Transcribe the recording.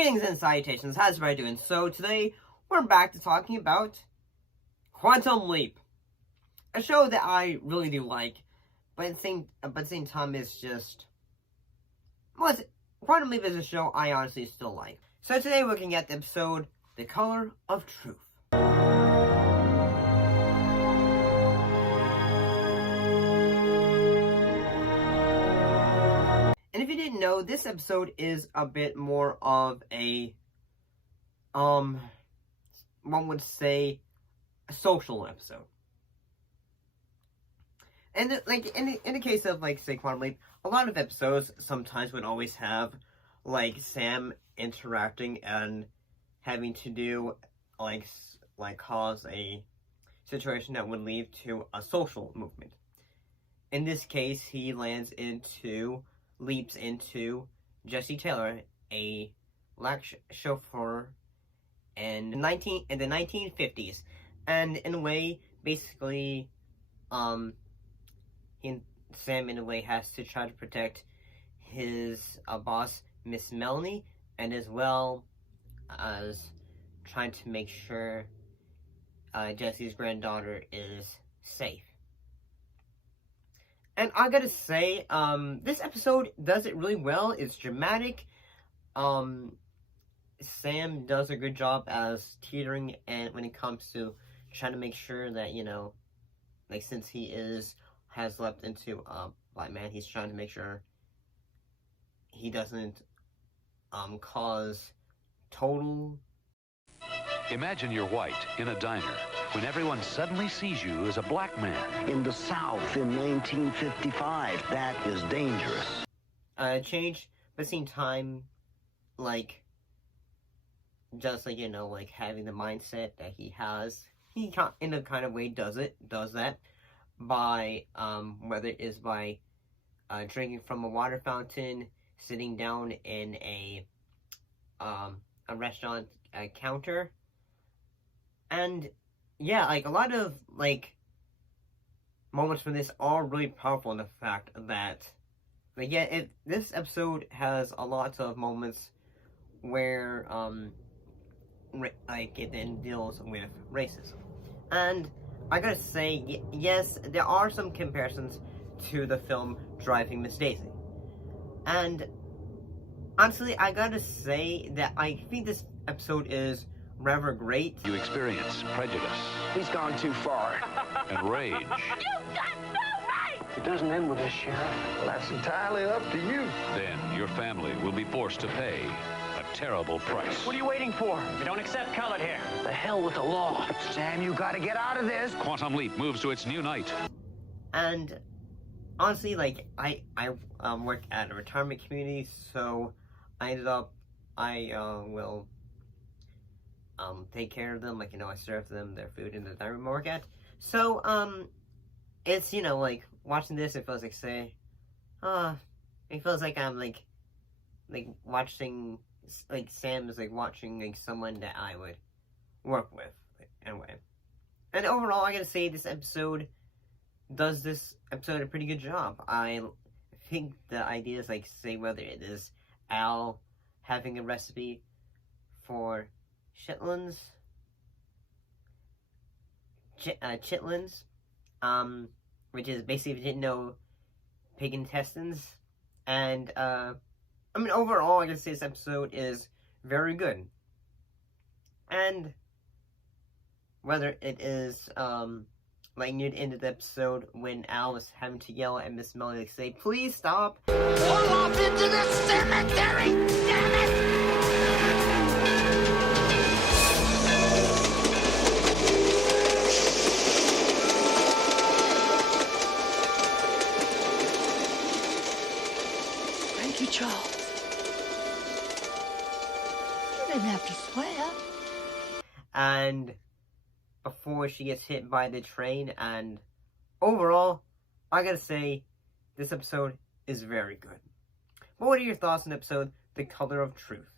Greetings and salutations, how's everybody doing? So today, we're back to talking about Quantum Leap. A show that I really do like, but at the same time, it's just... well, Quantum Leap is a show I honestly still like. So today we're looking at the episode, The Color of Truth. And if you didn't know, this episode is a bit more of a, one would say, a social episode. And, like, in the case of, like, say, Quantum Leap, a lot of episodes sometimes would always have, like, Sam interacting and having to do, like, cause a situation that would lead to a social movement. In this case, he leaps into Jessie Taylor, a black chauffeur in the 1950s, and in a way, basically, Sam in a way has to try to protect his boss, Miss Melanie, and as well as trying to make sure Jessie's granddaughter is safe. And I gotta say, this episode does it really well. It's dramatic. Sam does a good job as teetering, and when it comes to trying to make sure that, you know, like, since he has leapt into a black man, he's trying to make sure he doesn't, cause total... Imagine you're white in a diner when everyone suddenly sees you as a black man. In the South in 1955, that is dangerous. Change, but at the same time, like, just, like, you know, like, having the mindset that he has, he in a kind of way does that by, whether it is by, drinking from a water fountain, sitting down in a restaurant counter, and, yeah, like, a lot of, like, moments from this are really powerful in the fact that, like, yeah, this episode has a lot of moments where, like, it then deals with racism. And I gotta say, yes, there are some comparisons to the film Driving Miss Daisy. And, honestly, I gotta say that I think this episode is rather great. You experience prejudice. He's gone too far. And rage. You've got no right! It doesn't end with this, Sheriff. Well, that's entirely up to you. Then your family will be forced to pay a terrible price. What are you waiting for? We don't accept colored hair. The hell with the law. Sam, you gotta get out of this. Quantum Leap moves to its new night. And, honestly, like, I work at a retirement community, so I will take care of them, like, you know, I serve them their food in the dining room I work at. So, it's, you know, like, watching this, it feels like, say, it feels like I'm, like, watching, like, Sam is, like, watching, like, someone that I would work with, anyway. And overall, I gotta say, this episode does a pretty good job. I think the ideas, like, say, whether it is Al having a recipe for chitlins, which is basically, if you didn't know, pig intestines. And, I mean, overall, I gotta say this episode is very good. And whether it is, like, near the end of the episode, when Al was having to yell at Miss Melanie, like, say, please stop. Pull off into the cemetery! Damn it! Thank you, Charles. You didn't have to swear. And before she gets hit by the train, and overall, I gotta say, this episode is very good. But what are your thoughts on the episode, The Color of Truth?